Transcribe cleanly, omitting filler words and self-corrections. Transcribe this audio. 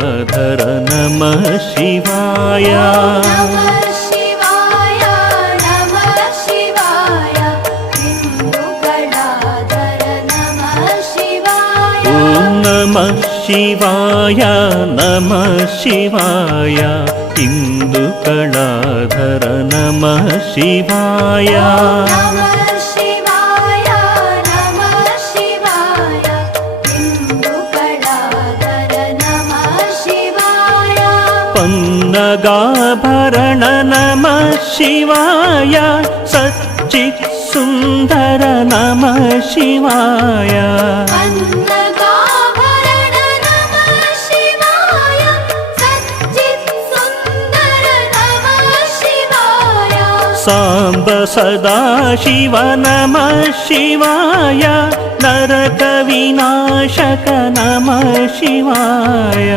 धर नमः शिवाय नमः शिवाय नमः शिवाय हिन्दुगणाधर नमः शिवाय ॐ नमः शिवाय नमः शिवाय हिन्दुगणाधर नमः शिवाय नमः शिवाय नमः शिवाय हिन्दुगणाधर नमः शिवाय पन्नगाभरण नमः शिवाय सच्चित् सुन्दर नमः शिवाय पन्नगाभरण नमः शिवाय सच्चित् सुन्दर नमः शिवाय साम्ब सदाशिव नमः शिवाय नरकविनाशक नमः शिवाय।